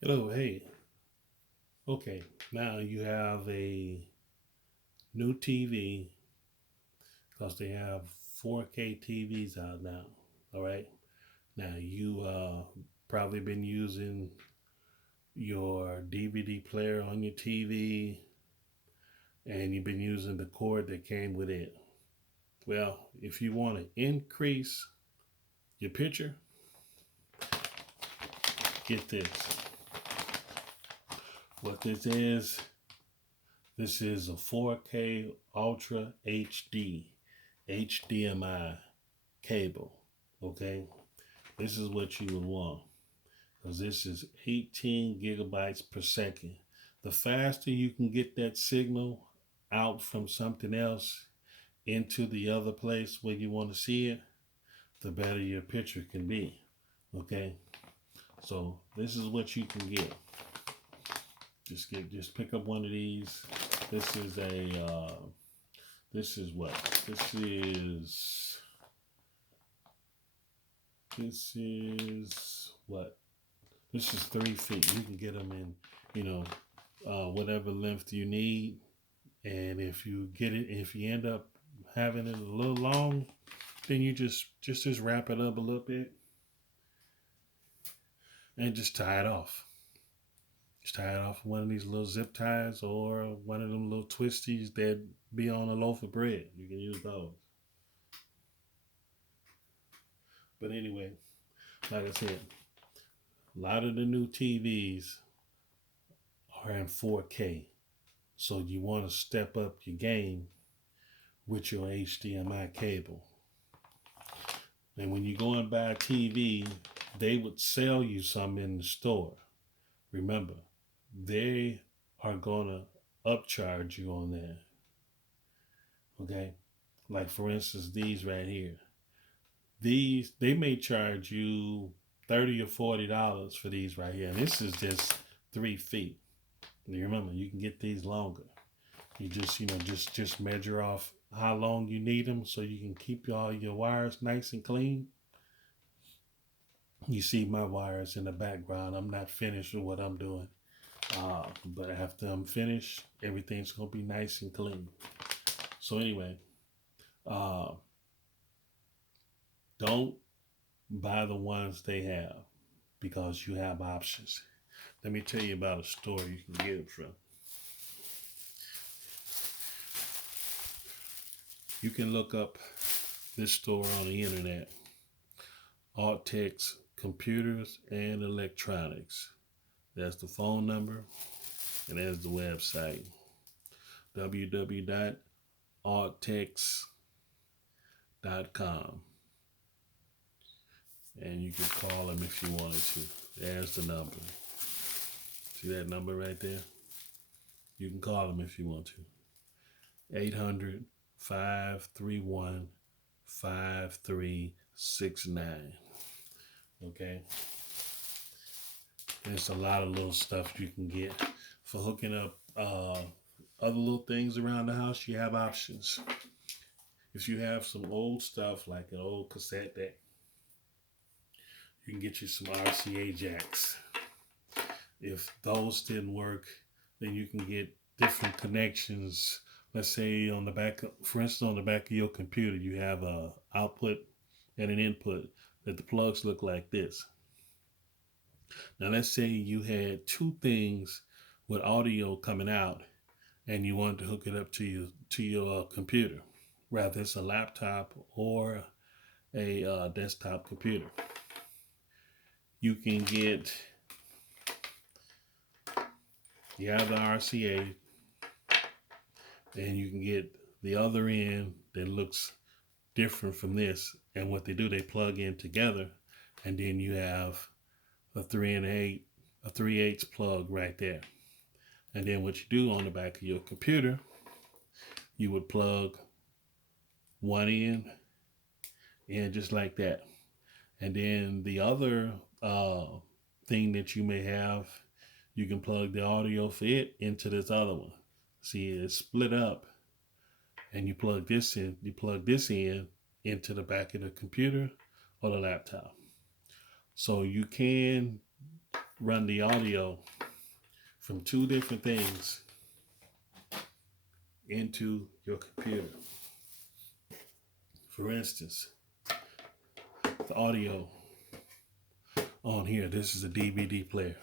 Hello, hey. Okay, now you have a new TV because they have 4K TVs out now. All right. Now you probably been using your DVD player on your TV and you've been using the cord that came with it. Well, if you want to increase your picture, get this. What this is a 4K Ultra HD HDMI cable. Okay, this is what you would want because this is 18 gigabytes per second. The faster you can get that signal out from something else into the other place where you want to see it, the better your picture can be. Okay, so this is what you can get. Just pick up one of these. This is a this is what this is what this is 3 feet. You can get them in, whatever length you need. And if you get it, if you end up having it a little long, then you just wrap it up a little bit and just tie it off. Just tie it off with one of these little zip ties or one of them little twisties that be on a loaf of bread. You can use those. But anyway, like I said, a lot of the new TVs are in 4K. So you want to step up your game with your HDMI cable. And when you go and buy a TV, they would sell you some in the store. Remember, they are going to upcharge you on that. Okay? Like for instance, these right here. These, they may charge you $30 or $40 for these right here. And this is just 3 feet. You remember, you can get these longer. You just measure off how long you need them so you can keep all your wires nice and clean. You see my wires in the background. I'm not finished with what I'm doing. But after I'm finished, everything's going to be nice and clean. So anyway, uh, don't buy the ones they have because you have options. Let me tell you about a store you can get it from. You can look up this store on the internet, Artex Computers and Electronics. That's the phone number and that's the website, www.artex.com. And you can call them if you wanted to. There's the number. See that number right there? You can call them if you want to. 800-531-5369. Okay? There's a lot of little stuff you can get for hooking up other little things around the house. You have options. If you have some old stuff like an old cassette deck, you can get you some RCA jacks. If those didn't work, then you can get different connections. Let's say on the back, for instance, on the back of your computer, you have a output and an input that the plugs look like this. Now let's say you had two things with audio coming out and you wanted to hook it up to your computer, whether it's a laptop or a desktop computer. You can get, you have the RCA, and you can get the other end that looks different from this. And what they do, they plug in together, and then you have a 3/8 plug right there. And then what you do on the back of your computer, you would plug one in just like that. And then the other thing that you may have, you can plug the audio for it into this other one. See, it's split up, and you plug this in. You plug this in into the back of the computer or the laptop. So you can run the audio from two different things into your computer. For instance, the audio on here, this is a DVD player.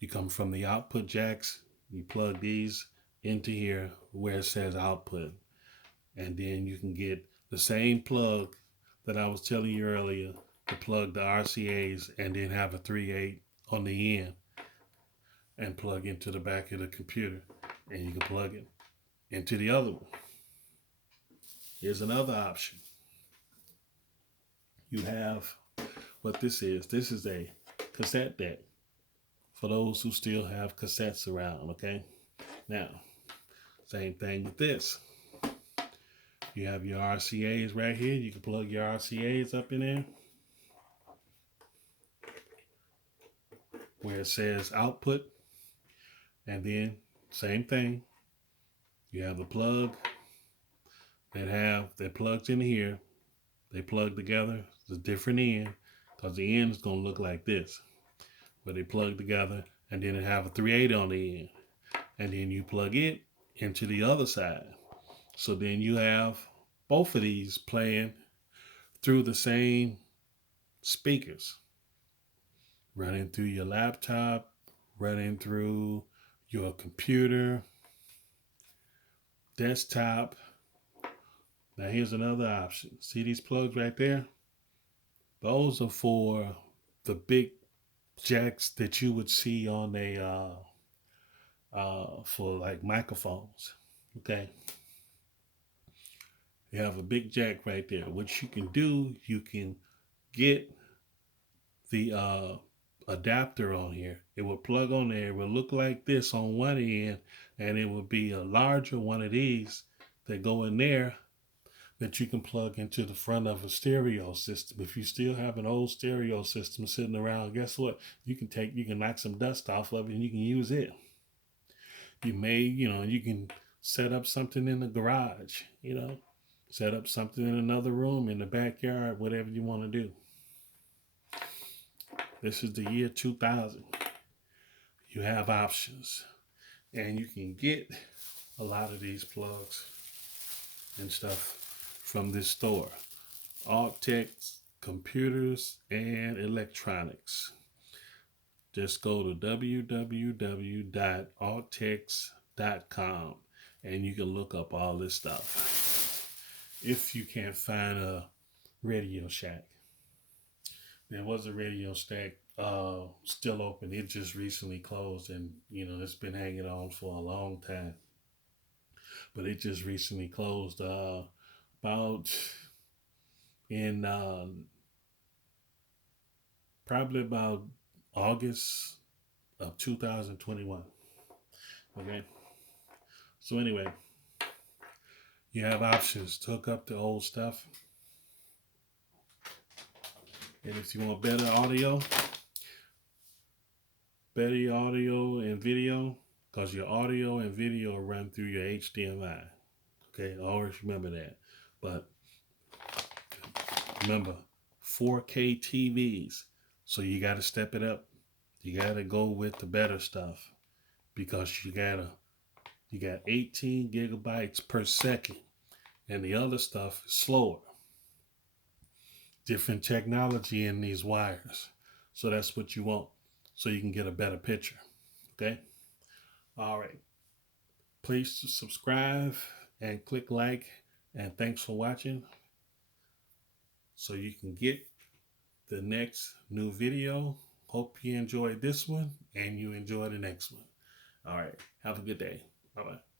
You come from the output jacks, you plug these into here where it says output, and then you can get the same plug that I was telling you earlier to plug the RCAs and then have a 3/8 on the end and plug into the back of the computer, and you can plug it into the other one. Here's another option. You have what this is. This is a cassette deck for those who still have cassettes around, okay? Now, same thing with this. You have your RCAs right here. You can plug your RCAs up in there where it says output, and then same thing. You have the plug that plugs in here. They plug together. It's a different end because the end is going to look like this, where they plug together, and then it have a 3/8 on the end, and then you plug it into the other side. So then you have both of these playing through the same speakers, running through your laptop, running through your computer, desktop. Now here's another option. See these plugs right there? Those are for the big jacks that you would see on a for like microphones. Okay. You have a big jack right there. What you can do, you can get the adapter on here. It will plug on there. It will look like this on one end, and it will be a larger one of these that go in there that you can plug into the front of a stereo system. If you still have an old stereo system sitting around, guess what? You can knock some dust off of it and you can use it. You can set up something in the garage, set up something in another room, in the backyard, whatever you want to do. This is the year 2000. You have options, and you can get a lot of these plugs and stuff from this store. Alttex Computers and Electronics. Just go to www.alttex.com and you can look up all this stuff. If you can't find a Radio Shack. There was a Radio Shack still open. It just recently closed, and it's been hanging on for a long time. But it just recently closed about in probably about August of 2021. Okay. So anyway, you have options to hook up the old stuff. And if you want better audio and video, because your audio and video run through your HDMI. Okay, always remember that. But remember, 4K TVs. So you got to step it up. You got to go with the better stuff, because you got 18 gigabytes per second, and the other stuff is slower. Different technology in these wires. So that's what you want, so you can get a better picture. Okay? All right. Please subscribe and click like, and thanks for watching, so you can get the next new video. Hope you enjoyed this one and you enjoy the next one. All right. Have a good day. Bye-bye.